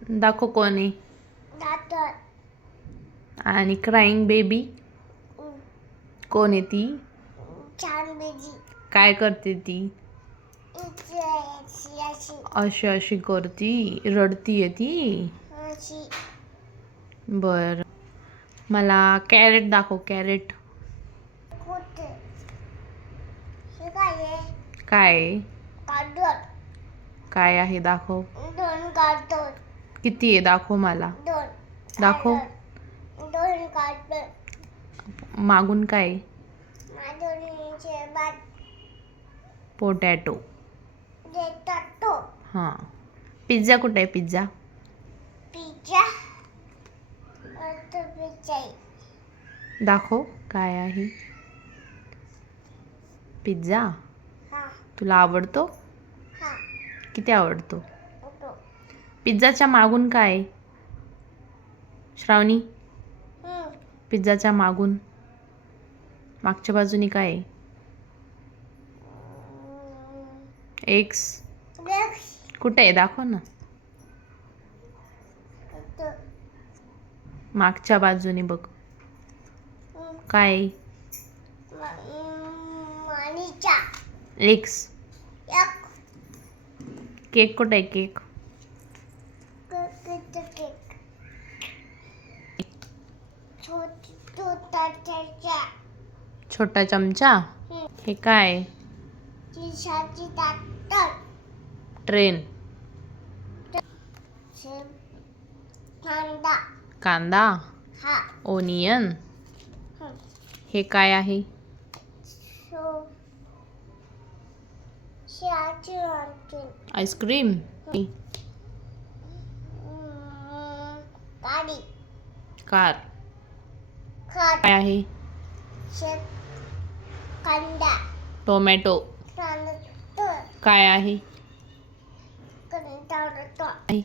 दाखव कोणी. दातर आणि क्राईंग बेबी कोण आहे ती? छान बेजी काय करते ती? अशी अशी अशी करती, रडतीये ती. अशी बर, मला कॅरेट दाखव. कॅरेट कुठे हे काय आहे? काय आहे? काढून काय आहे दाखव. दोन काढून किती आहे दाखव मला. दोन दाखव. दोन काढून मागून काय आहे? माझ्या बाद पोटॅटो. देतात तो हां. पिझ्झा कुठे आहे? पिझ्झा पिझ्झा तो पिझ्झा दाखव. काय आहे पिझ्झा? हा तुला आवडतो? हा किती आवडतो? तो पिझ्झाच्या मागून काय आहे? श्रावणी, पिझ्झाच्या मागून मागच्या बाजूनी काय आहे? एक्स कुठे आहे? दाखव ना. मागच्या बाजूने बघ. काय आहे? मानीचा एक्स. एक केक कुठे आहे? केक केक छोटा त्याच्या छोटा चमचा. हे काय आहे? चिसाची दातर ट्रेन. कांदा कांदा. हा ओनियन. हे काय आहे? आईस्क्रीम. गाडी कार. खत काय आहे? कांदा टोमॅटो. काय आहे? आहे.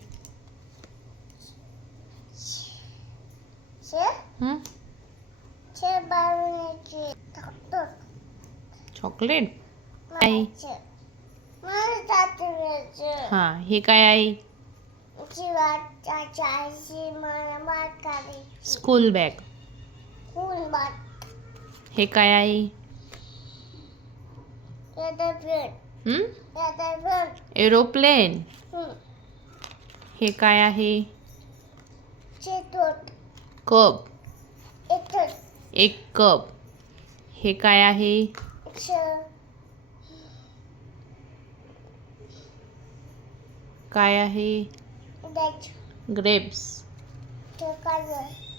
हं? चॉकलेट. आहे. हां. हे काय आहे? School bag. हे काय आहे? एरोप्लेन. हे काय आहे? कप. एक कप. हे काय आहे? काय आहे? ग्रेप्स.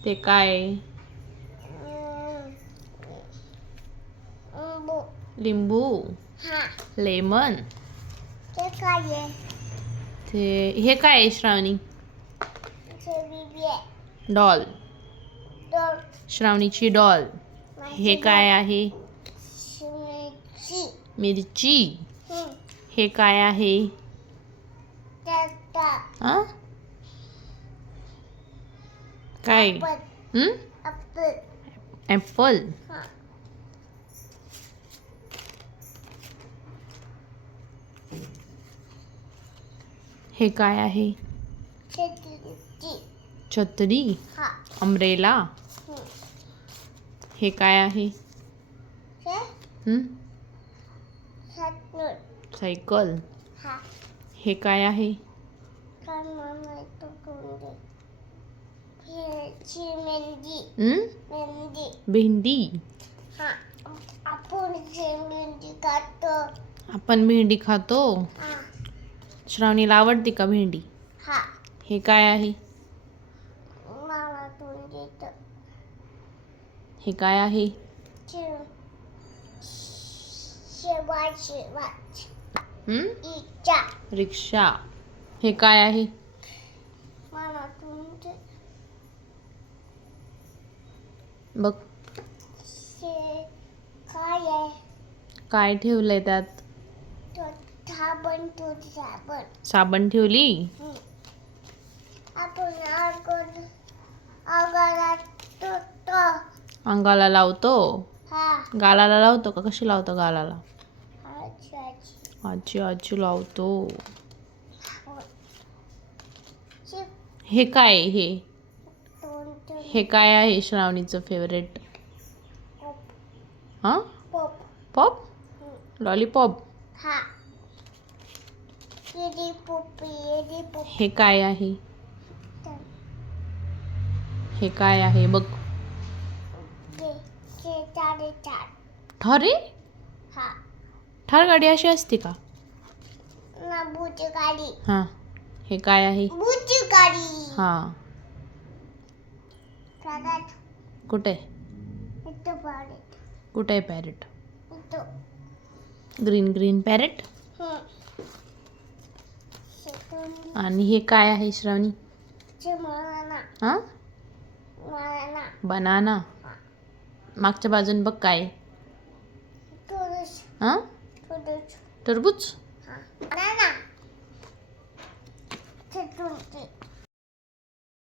ते काय आहे? लिंबू. लेमन. ते हे काय आहे? श्रावणी. डॉल. श्रावणीची डॉल. हे काय आहे? मिरची. हे काय आहे? आ? काय? ॲपल. हे काय आहे? छत्री. अम्ब्रेला. हे काय आहे? सायकल. हे काय आहे? भेंडी. आपण भेंडी खातो. श्रावणीला आवडते का भेंडी? हे काय आहे? हे काय आहे? रिक्षा. हे काय आहे? बघ. काय ठेवलंय त्यात? साबण ठेवली. अंगाला लावतो. गालाला लावतो का? कशी लावतो गालाला? आजी आजी लावतो. हे काय आहे हे? दोन हे काय आहे श्रावणीचं फेवरेट? पॉप हां, पॉप पॉप, लॉलीपॉप. हा येडी पॉपी हे काय आहे? हे काय आहे बघ. चार ठार रे? हा ठार गाडी अशी असते का? ना बुची गाडी हां, हे काय आहे? बुची गाडी हां, परत कुठे? इथं परत कुठे आहे पॅरेट? इथं ग्रीन ग्रीन पॅरेट. शिकून आणि हे काय आहे श्रावणी? मला हां, मला बनाना. मागच्या बाजून बघ काय आहे? थोडंच हां, थोडंच टरबूज. हा ना शिकून